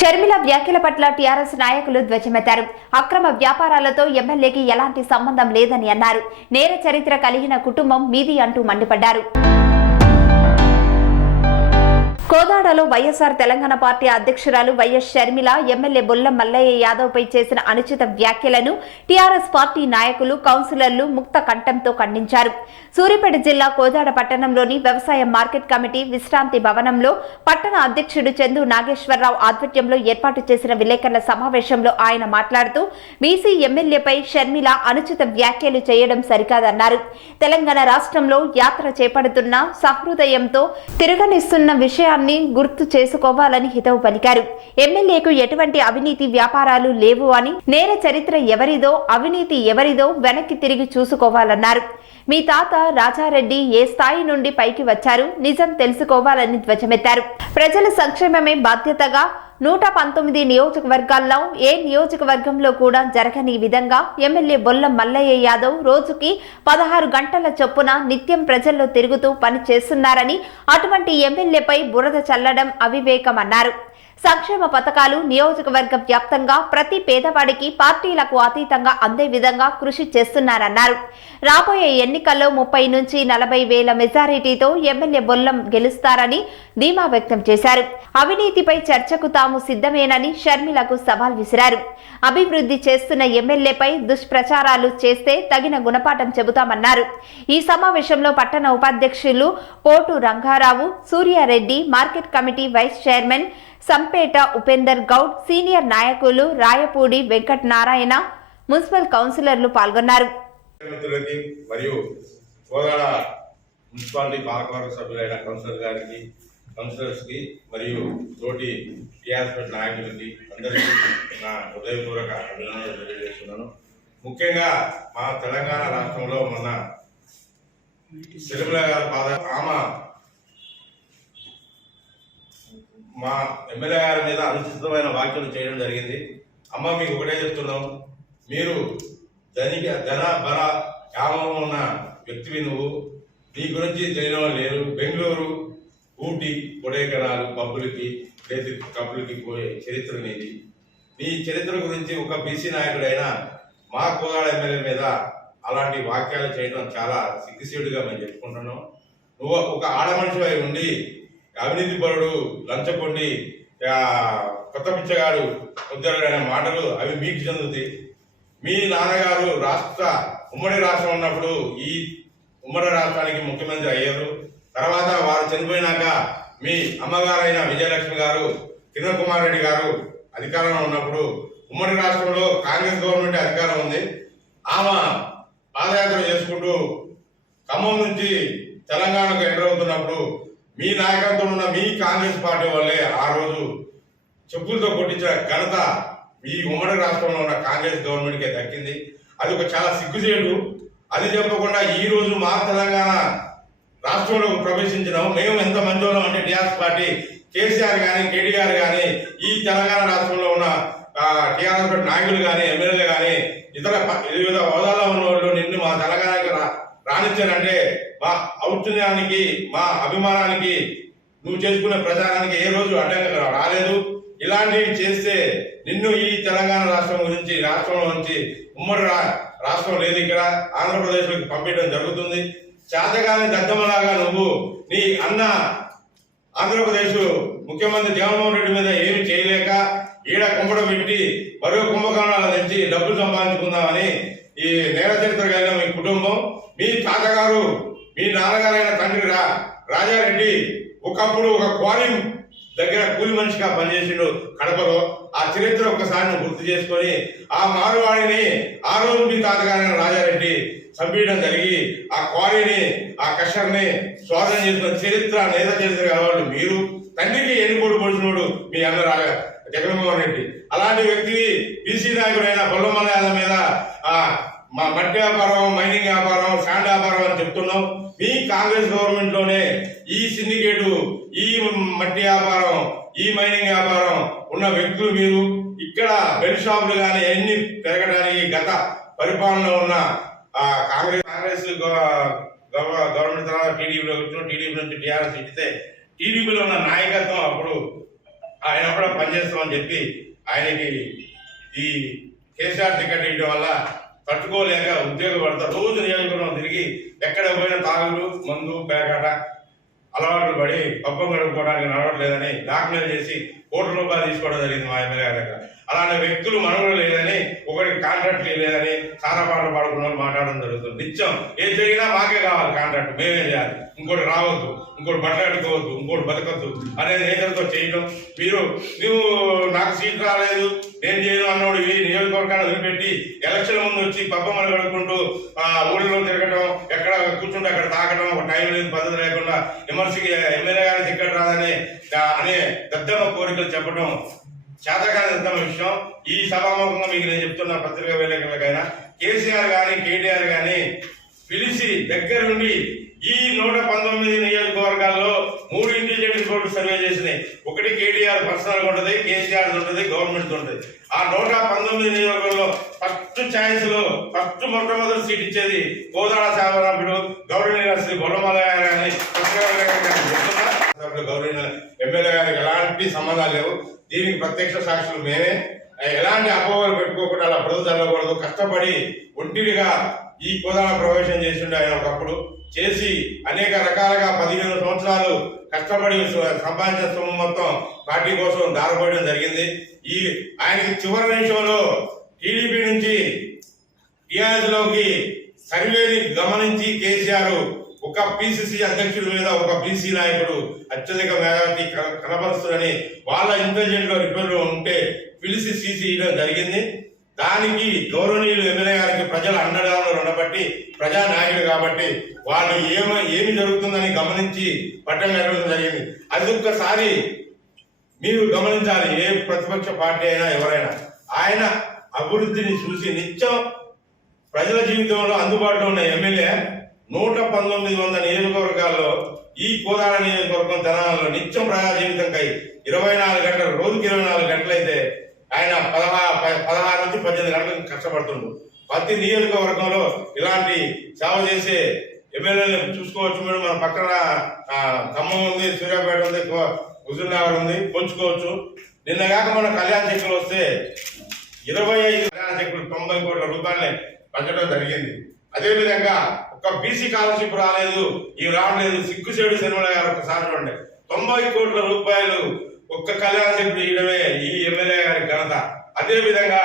షర్మిల వ్యాఖ్యల పట్ల టీఆర్ఎస్ నాయకులు ధ్వజమెత్తారు. అక్రమ వ్యాపారాలతో ఎమ్మెల్యేకి ఎలాంటి సంబంధం లేదని అన్నారు. నేర చరిత్ర కలిగిన కుటుంబం మీది అంటూ మండిపడ్డారు. కోదాడలో వైఎస్ఆర్ తెలంగాణ పార్టీ అధ్యక్షురాలు వైఎస్ షర్మిల ఎమ్మెల్యే బొల్లం మల్లయ్య యాదవ్ పై చేసిన అనుచిత వ్యాఖ్యలను టీఆర్ఎస్ పార్టీ నాయకులు, కౌన్సిలర్లు ముక్త కంఠంతో ఖండించారు. సూర్యాపేట జిల్లా కోదాడ పట్టణంలోని వ్యవసాయ మార్కెట్ కమిటీ విశ్రాంతి భవనంలో పట్టణ అధ్యక్షుడు చందు నాగేశ్వరరావు ఆధ్వర్యంలో ఏర్పాటు చేసిన విలేకరుల సమావేశంలో ఆయన మాట్లాడుతూ బీసీ ఎమ్మెల్యేపై షర్మిల అనుచిత వ్యాఖ్యలు చేయడం సరికాదన్నారు. తెలంగాణ రాష్ట్రంలో యాత్ర చేపడుతున్న సహృదయంతో తిరగనిస్తున్న విషయాన్ని గుర్తు చేసుకోవాలని హితవు పలికారు. ఎమ్మెల్యేకు ఎటువంటి అవినీతి వ్యాపారాలు లేవు అని, నేర చరిత్ర ఎవరిదో, అవినీతి ఎవరిదో వెనక్కి తిరిగి చూసుకోవాలన్నారు. మీ తాత రాజారెడ్డి ఏ స్థాయి నుండి పైకి వచ్చారు, నిజం తెలుసుకోవాలని ధ్వజమెత్తారు. ప్రజల సంక్షేమమే బాధ్యతగా 119 నియోజకవర్గాల్లో ఏ నియోజకవర్గంలో కూడా జరగని విధంగా ఎమ్మెల్యే బొల్లం మల్లయ్య యాదవ్ రోజుకి 16 గంటల చొప్పున నిత్యం ప్రజల్లో తిరుగుతూ పని చేస్తున్నారని, అటువంటి ఎమ్మెల్యేపై బురద చల్లడం అవివేకమన్నారు. సంక్షేమ పథకాలు నియోజకవర్గ వ్యాప్తంగా ప్రతి పేదవాడికి పార్టీలకు అతీతంగా అందే విధంగా కృషి చేస్తున్నారన్నారు. రాబోయే ఎన్నికల్లో 30 నుంచి 40 వేల మెజారిటీతో ఎమ్మెల్యే బొల్లం గెలుస్తారని ధీమా వ్యక్తం చేశారు. అవినీతిపై చర్చకు తాము సిద్ధమేనని షర్మిలకు సవాల్ విసిరారు. అభివృద్ధి చేస్తున్న ఎమ్మెల్యేపై దుష్ప్రచారాలు చేస్తే తగిన గుణపాఠం చెబుతామన్నారు. ఈ సమావేశంలో పట్టణ ఉపాధ్యక్షులు Potu Rangarao, Surya Reddy, market committee vice chairman Sampeta Upender Goud, senior నాయకులు రాయపూడి వెంకట నారాయణ, మున్సిపల్ కౌన్సిలర్లు పాల్గొన్నారు. మరియు కోదాడ మున్సిపాలిటీ పాలకవర్గ సభ్యులైన కౌన్సిలర్ గారికి, కౌన్సిలర్స్ కి మరియు తోటి టీఆర్ఎస్ నాయకులకి అందరికీ నా హృదయపూర్వక అభినందనలు తెలియజేస్తున్నాను. ముఖ్యంగా మా తెలంగాణ రాష్ట్రంలో మొన్న షర్మిల గారి ఆమె మా ఎమ్మెల్యే గారి మీద అనుచితమైన వ్యాఖ్యలు చేయడం జరిగింది. అమ్మ, మీకు ఒకటే చెప్తున్నాం, మీరు ధన బల యామం ఉన్న వ్యక్తివి, నువ్వు నీ గురించి తెలియని లేరు. బెంగళూరు, ఊటీ, కొడైకెనాల్ పబ్బులకి కప్పులకి పోయే చరిత్ర నీది. నీ చరిత్ర గురించి ఒక బీసీ నాయకుడైనా మా కోదాడ ఎమ్మెల్యే మీద అలాంటి వాక్యాలు చేయడం చాలా సిగ్గుసేటుగా మేము చెప్పుకుంటున్నాం. నువ్వు ఒక ఆడమనిషి అయి ఉండి అవినీతి పరుడు, లంచకొండి, కొత్త పిచ్చగాడు, ఉద్యోగుడు అనే మాటలు అవి మీకు చెందుతాయి. మీ నాన్నగారు ఉమ్మడి రాష్ట్రం ఉన్నప్పుడు ఈ ఉమ్మడి రాష్ట్రానికి ముఖ్యమంత్రి అయ్యారు. తర్వాత వారు చనిపోయినాక మీ అమ్మగారైన విజయలక్ష్మి గారు, కిరణ్ కుమార్ రెడ్డి గారు అధికారంలో ఉన్నప్పుడు ఉమ్మడి రాష్ట్రంలో కాంగ్రెస్ గవర్నమెంట్ అధికారం ఉంది. ఆమె పాదయాత్ర చేసుకుంటూ ఖమ్మం నుంచి తెలంగాణకు ఎంటర్ అవుతున్నప్పుడు మీ నాయకత్వం ఉన్న మీ కాంగ్రెస్ పార్టీ వల్లే ఆ రోజు చెప్పులతో కొట్టించిన ఘనత ఈ ఉమ్మడి రాష్ట్రంలో ఉన్న కాంగ్రెస్ గవర్నమెంట్కే దక్కింది. అది ఒక చాలా సిగ్గుచేటు. అది చెప్పకుండా ఈ రోజు మా తెలంగాణ రాష్ట్రంలో ప్రవేశించినాం. మేము ఎంత మంది ఉన్నాం అంటే టీఆర్ఎస్ పార్టీ, కేసీఆర్ కానీ, కేటీఆర్ కానీ, ఈ తెలంగాణ రాష్ట్రంలో ఉన్న టీఆర్ఎస్ నాయకులు కానీ, ఎమ్మెల్యేలు కానీ, ఇతర వివిధ హోదాల్లో ఉన్న వాళ్ళు నిన్ను మా తెలంగాణకి రానిచ్చారంటే మా ఔన్నత్యానికి, మా అభిమానానికి, నువ్వు చేసుకునే ప్రచారానికి ఏ రోజు అడ్డంగా రాలేదు. ఇలాంటివి చేస్తే నిన్ను ఈ తెలంగాణ రాష్ట్రం గురించి, రాష్ట్రంలో నుంచి ఉమ్మడి రాష్ట్రం లేదు, ఇక్కడ ఆంధ్రప్రదేశ్లోకి పంపించడం జరుగుతుంది. చేతగాని దద్దమ్మలాగా నువ్వు నీ అన్న ఆంధ్రప్రదేశ్ ముఖ్యమంత్రి జగన్మోహన్ రెడ్డి మీద ఏమి చేయలేక ఈడ కుంపడం పెట్టి మరో కుంభకోణాలు తెచ్చి డబ్బులు సంపాదించుకుందామని ఈ నేర చరిత్ర కలిగిన మీ కుటుంబం, మీ తాతగారు, మీ నాన్నగారైన తండ్రి రాజారెడ్డి ఒకప్పుడు ఒక క్వారీ దగ్గర కూలి మనిషిగా పనిచేసిండు కడపలో. ఆ చరిత్ర ఒక్కసారి నువ్వు గుర్తు చేసుకొని ఆ మారువాడిని ఆ రోజు మీ తాతగారైన రాజారెడ్డి చంపేయడం జరిగి ఆ క్వారీని, ఆ కషర్ని స్వాధీనం చేసుకున్న చరిత్ర, నేర చరిత్ర కావాలి. మీరు తండ్రికి ఎన్నికోడు పొడిచినోడు మీ అన్న జగన్మోహన్ రెడ్డి. అలాంటి వ్యక్తి బీసీ నాయకుడైన బొల్లం మల్లయ్య మీద మా మట్టి వ్యాపారం, మైనింగ్ వ్యాపారం, శాండ్ వ్యాపారం అని చెప్తున్నాం. మీ కాంగ్రెస్ గవర్నమెంట్ లోనే ఈ సిండికేటు, ఈ మట్టి వ్యాపారం, ఈ మైనింగ్ వ్యాపారం ఉన్న వ్యక్తులు మీరు. ఇక్కడ బెల్ట్ షాపులు కానీ అన్ని పెరగడానికి గత పరిపాలనలో ఉన్న కాంగ్రెస్ గవర్నమెంట్ తర్వాత టీడీపీలో వచ్చిన, టీడీపీ నుంచి టీఆర్ఎస్ ఇస్తే టీడీపీలో ఉన్న నాయకత్వం అప్పుడు ఆయన కూడా పనిచేస్తామని చెప్పి ఆయనకి ఈ కేసీఆర్ టికెట్ ఇవ్వడం వల్ల తట్టుకోలేక ఉద్యోగం పడతారు. రోజు నియోజకవర్గం తిరిగి ఎక్కడ పోయినా తాగుడు, మందు, పేకాట అలవాట్లు పడి పబ్బం గడుపుకోవడానికి నడవట్లేదని డాక్యుమెంట్ చేసి ₹1,00,00,000 తీసుకోవడం జరిగింది మా ఎమ్మెల్యే గారి దగ్గర. అలాంటి వ్యక్తులు మనవలు లేదని, ఒకరికి కాంట్రాక్ట్ లేదని సారా పాటలు పాడుకున్న వాళ్ళు మాట్లాడడం జరుగుతుంది. నిత్యం ఏం జరిగినా మాకే కావాలి కాంట్రాక్ట్, మేమే చేయాలి, ఇంకోటి రావద్దు, ఇంకోటి బట్టకట్టుకోవద్దు, ఇంకోటి బతకద్దు అనేది నేతలతో చేయడం. నువ్వు నాకు సీట్ రాలేదు, నేను చేయను అన్నోడు ఈ నియోజకవర్గాన్ని వదిలిపెట్టి ఎలక్షన్ ముందు వచ్చి పబ్బమ్మలు గడుపుకుంటూ ఊళ్ళో తిరగడం, ఎక్కడ కూర్చుంటే అక్కడ తాగడం, ఒక టైం లేదు, పద్ధతి లేకుండా ఎమ్మెల్సీకి ఎమ్మెల్యే గారికి టికెట్ రాదని అనే దద్దమ్మ కోరికలు చెప్పడం చేతకాని దద్దమ్మ విషయం. ఈ సభాముఖంగా మీకు నేను చెప్తున్న పత్రికా విలేకరులకైనా కేసీఆర్ గాని కేటీఆర్ గాని పిలిచి దగ్గర నుండి ఈ 119 నియోజకవర్గాల్లో 3 ఇంటెలిజెన్స్ బోర్డు సర్వే చేసినాయి. ఒకటి కేటీఆర్ పర్సనల్ ఉంటుంది, కేసీఆర్ ఉంటుంది, గవర్నమెంట్ ఉంటుంది. ఆ 119 నియోజకవర్గంలో ఫస్ట్ ఛాయిస్ లో మొట్టమొదటి సీట్ ఇచ్చేది కోదాడ శాసనసభ్యుడు గౌరవనీయ శ్రీ బొల్లమల్లయ్య గారిని గౌరవనీయ ఎమ్మెల్యే గారికి ఎలాంటి సంబంధాలు లేవు. దీనికి ప్రత్యక్ష సాక్షులు మేమే. ఎలాంటి అపోహలు పెట్టుకోకుండా అలా బ్రతుకు చల్లకూడదు. కష్టపడి ఒంటిగా ఈ కోదాడ ప్రవేశం చేసిండు ఆయన ఒకప్పుడు. చేసి అనేక రకాలుగా 15 సంవత్సరాలు కష్టపడి సంపాదించిన సొమ్ము మొత్తం పార్టీ కోసం దారపోయడం జరిగింది. ఆయనకి చివరి నిమిషంలో టీడీపీ నుంచి టీఆర్ఎస్ లోకి సర్వేని గమనించి కేసీఆర్ ఒక పిసిసి అధ్యక్షుడి మీద ఒక బీసీ నాయకుడు అత్యధిక మేధావి కనబరుస్తుందని వాళ్ళ ఇంటెలిజెంట్ లో రిపేర్ ఉంటే పిలిచి సీసీ ఇవ్వడం జరిగింది. దానికి గౌరవనీయులు ఎమ్మెల్యే గారికి ప్రజల అండదారులు ఉండబట్టి, ప్రజానాయకుడు కాబట్టి వాళ్ళు ఏమి జరుగుతుందని గమనించి పట్టం జరగడం జరిగింది. అది ఒక్కసారి మీరు గమనించాలి. ఏ ప్రతిపక్ష పార్టీ అయినా ఎవరైనా ఆయన అభివృద్ధిని చూసి నిత్యం ప్రజల జీవితంలో అందుబాటులో ఉన్న ఎమ్మెల్యే 119 నియోజకవర్గాల్లో ఈ కోదాడ నియోజకవర్గం తెలంగాణలో నిత్యం ప్రజా జీవితంకై 24 గంటలు, రోజుకి 24 గంటలైతే ఆయన 16 నుంచి 18 గంటలకు కష్టపడుతుండ్రు. ప్రతి నియోజకవర్గంలో ఇలాంటి సేవ చేసే ఎమ్మెల్యేలను చూసుకోవచ్చు. మీరు మన పక్కన ఖమ్మం ఉంది, సూర్యాపేట ఉంది, హుజూర్నగర్ ఉంది, పోల్చుకోవచ్చు. నిన్నగాక మన కళ్యాణ చెక్కులు వస్తే 25 కళ్యాణ చెక్కులు 90 కోట్ల రూపాయలని పంచడం జరిగింది. అదేవిధంగా ఒక బీసీ స్కాలర్షిప్ రాలేదు, ఇవి రావట్లేదు. సిగ్గుసేడు సినిమా గారు ఒకసారి చూడండి, 90 కోట్ల రూపాయలు ఒక్క కళ్యాణ చెక్కులు ఇవ్వడమే ఈ ఎమ్మెల్యే గారి ఘనత. అదే విధంగా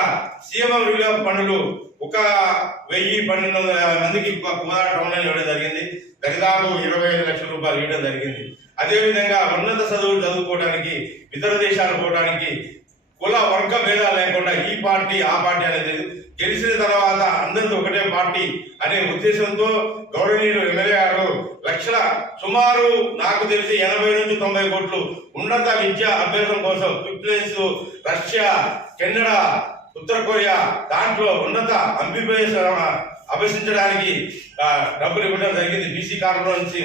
సీఎం రిలీఫ్ ఫండ్లు 1,000-1,250 మందికి కుమార టౌన్ ఇవ్వడం జరిగింది. దరిదాపు 25 లక్షల రూపాయలు ఇవ్వడం జరిగింది. అదే విధంగా ఉన్నత చదువులు చదువుకోవడానికి, ఇతర దేశాలు పోవడానికి కుల వర్గ భేదాలు లేకుండా ఈ పార్టీ ఆ పార్టీ అనేది గెలిచిన తర్వాత అందరితో ఒకటే పార్టీ అనే ఉద్దేశంతో గౌరవనీయులు ఎమ్మెల్యే గారు సుమారు నాకు తెలిసి 80-90 కోట్లు ఉన్నత విద్యా అభ్యాసం కోసం ఫిలిప్పీన్స్, రష్యా, కెనడా, ఉత్తర కొరియా దాంట్లో ఉన్నత ఎంబీబీఎస్ అభ్యసించడానికి డబ్బులు ఇవ్వడం జరిగింది. బీసీ కార్పొరేషన్ నుంచి,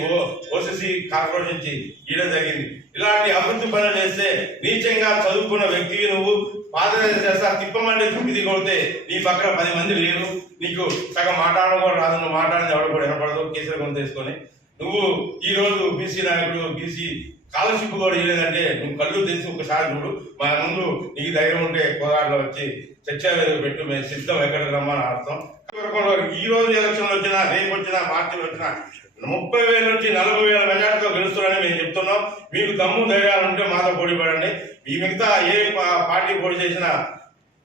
ఓసీసీ కార్పొరేషన్ నుంచి ఇవ్వడం జరిగింది. ఇలాంటి అభివృద్ధి పనులు చేస్తే నీచంగా చదువుకున్న వ్యక్తివి నువ్వు పాదయాత్ర చేస్తా తిప్పమంటే చుట్టి కొడితే నీ పక్కన 10 మంది లేరు, నీకు సగం మాట్లాడడం కూడా రాదు, నువ్వు మాట్లాడిన ఎవరు కూడా వినపడదు, కేసీఆర్ కొంత తీసుకొని నువ్వు ఈ రోజు బీసీ నాయకుడు బీసీ స్కాలర్షిప్ కూడా ఇవ్వలేదంటే నువ్వు కళ్ళు తెలిసి ఒకసారి చూడు. మా ముందు నీకు ధైర్యం ఉంటే కోదాడలో వచ్చి చర్చా వేదిక పెట్టు, మేము సిద్ధం ఎక్కడికి రమ్మని అర్థం. ఈ రోజు ఎలక్షన్లు వచ్చినా, రేపు వచ్చినా, మార్చిలో వచ్చినా 30,000 నుంచి 40,000 మెజార్టీతో గెలుస్తున్నారని మేము చెప్తున్నాం. మీకు దమ్ము ధైర్యాలు ఉంటే మాతో పోటీ పడండి. ఈ మిగతా ఏ పార్టీ పోటీ చేసినా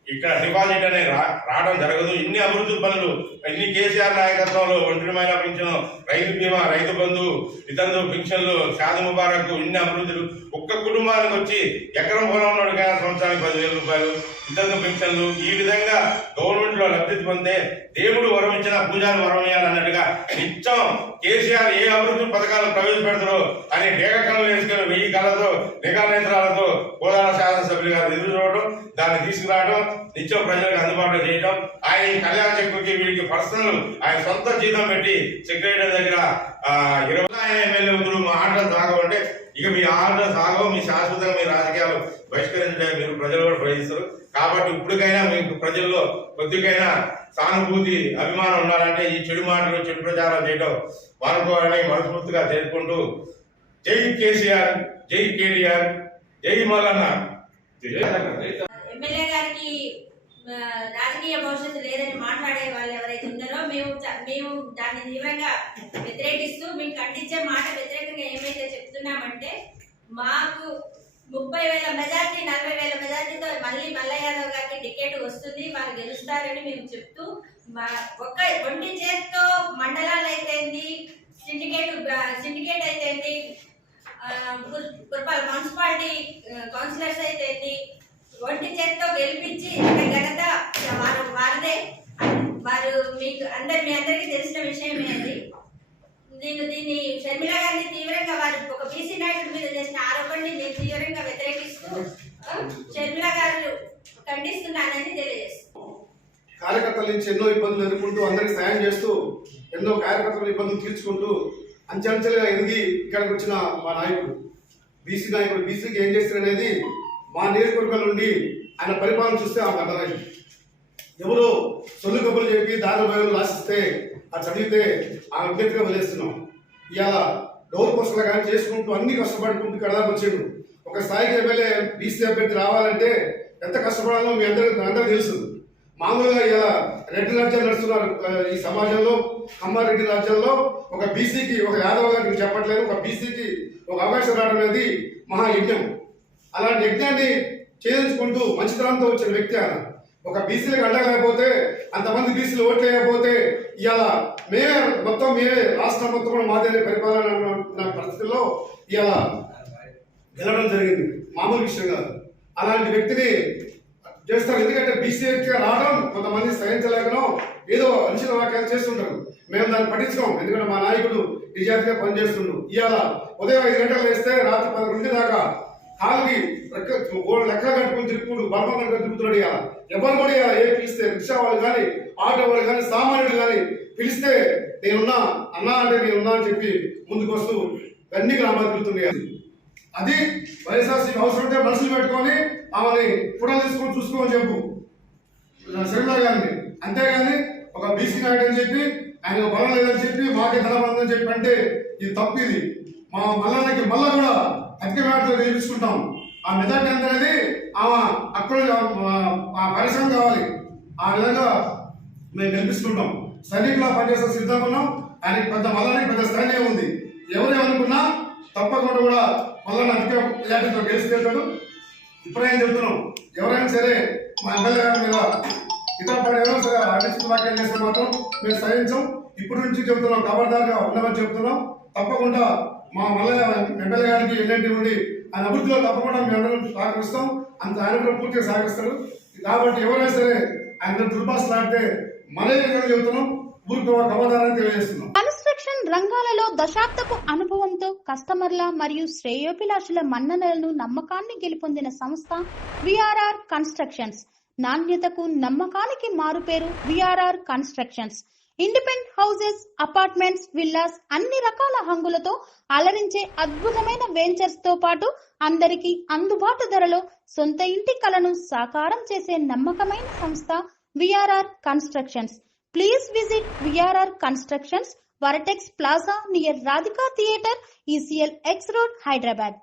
ఇక్కడ డిపాజిట్ అనేది రావడం జరగదు. ఇన్ని అభివృద్ధి పనులు, ఇన్ని కేసీఆర్ నాయకత్వంలో ఒంటరిమైన పింఛను, రైతు బీమా, రైతు బంధు, ఇతరులు పింఛన్లు, షాది ముబారక్, ఇన్ని అభివృద్ధులు ఒక్క కుటుంబానికి వచ్చి ఎకరం పొలం ఉన్నోడికైనా సంవత్సరానికి 10,000 రూపాయలు, ఇతరులు పింఛన్లు, ఈ విధంగా గవర్నమెంట్ లో లబ్ధి పొందే దేవుడు వరం ఇచ్చినా పూజారి వరం ఇవ్వాలన్నట్టుగా నిత్యం కేసీఆర్ ఏ అభివృద్ధి పథకాలు ప్రవేశపెడతారో అని డేగకళ్ళు వేసుకుని 1000 కళ్ళతో నిఘా నేత్రాలతో కోదాడ శాసనసభ్యులు గారు ఎదురు చూడటం, దాన్ని తీసుకురావడం, నిత్యం ప్రజలకు అందుబాటులో చేయడం. ఆయన కళ్యాణ చెక్కుకి వీడికి పర్సనల్ ఆయన సొంత జీతం పెట్టి సెక్రటరీ దగ్గర 20 ఆయన ఎమ్మెల్యే ఉందరు. మా ఆర్డర్ సాగవంటే ఇక మీ ఆర్డర్ సాగవు, మీ శాశ్వతంగా మీ రాజకీయాలు బహిష్కరించడానికి మీరు ప్రజలు కూడా ప్రయత్నిస్తారు. కాబట్టి ఇప్పటికైనా మీకు ప్రజల్లో కొద్దికైనా సానుభూతి, అభిమానం ఉండాలంటే ఈ చెడు మాటలు, చెడు ప్రచారం చేయడం మానుకోవాలని మనస్ఫూర్తిగా చేరుకుంటూ జై కేసీఆర్, జై కేటీఆర్, జై మల్లన్న. ఎమ్మెల్యే గారికి రాజకీయ భవిష్యత్తు లేదని మాట్లాడే వాళ్ళు ఎవరైతే ఉన్నారో మేము దాన్ని తీవ్రంగా వ్యతిరేకిస్తూ మేము ఖండించే మాట వ్యతిరేకంగా ఏమైతే చెప్తున్నామంటే మాకు 30,000 మెజార్టీ 40,000 మెజార్టీతో మళ్ళీ మల్లయ్య యాదవ్ గారికి టికెట్ వస్తుంది, వారు గెలుస్తారని మేము చెప్తూ ఒంటి చేతితో మండలాలు అయితేంది, సిండికేట్ అయితేంది, పురపాల మున్సిపాలిటీ కౌన్సిలర్స్ అయితేంది, ఒంటి చేతితో గెలిపించి ఘనత వారిదే. వారు మీకు మీ అందరికీ తెలిసిన విషయమే అది. నేను దీన్ని షర్మిల గారిని తీవ్రంగా వారు ఒక బీసీ నాయకుడి మీద చేసిన ఆరోపణని నేను తీవ్రంగా వ్యతిరేకిస్తూ షర్మిల గారు ఖండిస్తున్నానని తెలియజేస్తున్నాను. కార్యకర్తల నుంచి ఎన్నో ఇబ్బందులు ఎదుర్కొంటూ అందరికి సాయం చేస్తూ ఎన్నో కార్యకర్తల ఇబ్బందులు తీర్చుకుంటూ అంచెంచెలుగా ఎదిగి ఇక్కడికి వచ్చిన మా నాయకుడు బీసీ నాయకుడు బీసీకి ఏం చేస్తారు అనేది మా నియోజకవర్గం నుండి ఆయన పరిపాలన చూస్తే ఆమెకు అర్థమైంది. ఎవరో సొల్లు కబుర్లు చెప్పి దాని భయం రాసిస్తే అది చదివితే ఆ విజ్ఞతగా వదిలేస్తున్నాం. ఇవాళ డోర్ పోస్టులు కానీ చేసుకుంటూ అన్ని కష్టపడుకుంటూ కడదాకు వచ్చాడు. ఒక స్థాయికి ఎమ్మెల్యే బీసీ అభ్యర్థి రావాలంటే ఎంత కష్టపడాలో మీ అందరూ తెలుసు. మామూలుగా ఇలా రెడ్డి రాజ్యాలు నడుస్తున్నారు ఈ సమాజంలో. అమ్మారెడ్డి రాజ్యాల్లో ఒక బీసీకి, ఒక యాదవ్ గారికి చెప్పట్లేదు, ఒక బీసీకి ఒక అవకాశం రావడం అనేది మహాయజ్ఞం. అలాంటి యజ్ఞాన్ని చేయించుకుంటూ మంచితనంతో వచ్చిన వ్యక్తి ఆయన. ఒక బీసీలకు అండలేకపోతే, అంతమంది బీసీలు ఓట్లు వేయకపోతే ఇవాళ మేమే రాష్ట్రం మొత్తం కూడా మాదే పరిపాలన పరిస్థితుల్లో ఇవాళ గెలవడం జరిగింది. మామూలు విషయం కాదు. అలాంటి వ్యక్తిని చేస్తారు. ఎందుకంటే బీసీగా రావడం కొంతమంది సహించలేకనో ఏదో అంచిన వాక్యాలు చేస్తుంటారు. మేము దాన్ని పట్టించుకోం. ఎందుకంటే మా నాయకుడు నిజాయితీగా పనిచేస్తుండ్రు. ఇవాళ ఉదయం 5 గంటలు వేస్తే రాత్రి 11 దాకా కాలుకి లెక్కలు కట్టుకుని తిరుగుకుంటూ బలపం కట్టుకుని తిరుగుతున్నాడు. ఇవాళ ఎవరు కూడా ఇవాళ ఏ పిలిస్తే రిక్షా వాళ్ళు కానీ, ఆటో వాళ్ళు కానీ, సామాన్యుడు కానీ పిలిస్తే నేనున్నా అన్నా అంటే నేనున్నా అని చెప్పి ముందుకు వస్తూ అన్ని గ్రామాలు తిరుగుతున్నాయి. అది వైఎస్ఆర్సీకి అవసరం ఉంటే మనసులు పెట్టుకొని ఆమెని ఫోటోలు తీసుకొని చూసుకోమని చెప్పు శర్మిల గారిని. అంతేగాని ఒక బీసీ నాయుడు అని చెప్పి ఆయన బలం లేదని చెప్పి మాకే ధనబలం అని చెప్పి అంటే ఇది తప్పు. ఇది మా మల్లన్నకి మళ్ళా కూడా అధిక మేరతో గెలిపించుకుంటాం. ఆ మెజార్టీ అనేది ఆమె అక్కడ పరిశ్రమ కావాలి. ఆ విధంగా మేము గెలిపిస్తుంటాం. సైనికులా పనిచేసే సిద్ధంగా ఉన్నాం. ఆయనకి మల్లన్నకి పెద్ద స్థాయి ఉంది. ఎవరేమనుకున్నా తప్పకుండా కూడా మల్లన్న అధిక మెజార్టీతో గెలిచిపోతాడు. ఇప్పుడేం చెబుతున్నాం, ఎవరైనా సరే మా ఎమ్మెల్యే గారి మీద ఇతర పార్టీ ఏమైనా సరే అనిశ్చిత వ్యాఖ్యలు చేస్తే మాత్రం మేము సహించాం. ఇప్పటి నుంచి చెబుతున్నాం, ఖబర్దారుగా ఉండమని చెబుతున్నాం. తప్పకుండా మా మల్లయ్య ఎమ్మెల్యే గారికి ఎన్నింటి ఉండి ఆయన అభివృద్ధిలో తప్పకుండా మేము అందరం సహకరిస్తాం. అంత ఆయన కూడా పూర్తిగా సహకరిస్తాడు. కాబట్టి ఎవరైనా సరే ఆయన దుర్భాషలాడితే మళ్ళీ చెబుతున్నాం, ఊరికి ఖబర్దారని తెలియజేస్తున్నాం. కన్స్ట్రక్షన్ రంగాలలో దశాబ్దపు అనుభవంతో కస్టమర్ల మరియు శ్రేయోభిలాషుల మన్ననలను నమ్మకాన్ని గెలుపొందిన సంస్థ విఆర్ఆర్ కన్స్ట్రక్షన్స్. నాణ్యతకు నమ్మకానికి మారుపేరు VRR constructions. Independent houses, apartments, villas అన్ని రకాల హంగులతో అలరించే అద్భుతమైన వెంచర్స్ తో పాటు అందరికీ అందుబాటు ధరలో సొంత ఇంటి కలను సాకారం చేసే నమ్మకమైన సంస్థ VRR constructions. Please visit VRR Constructions, Varatex Plaza near Radhika Theatre, ECL X Road, Hyderabad.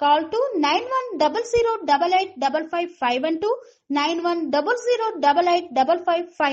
Call to 910088555512, 9100885555.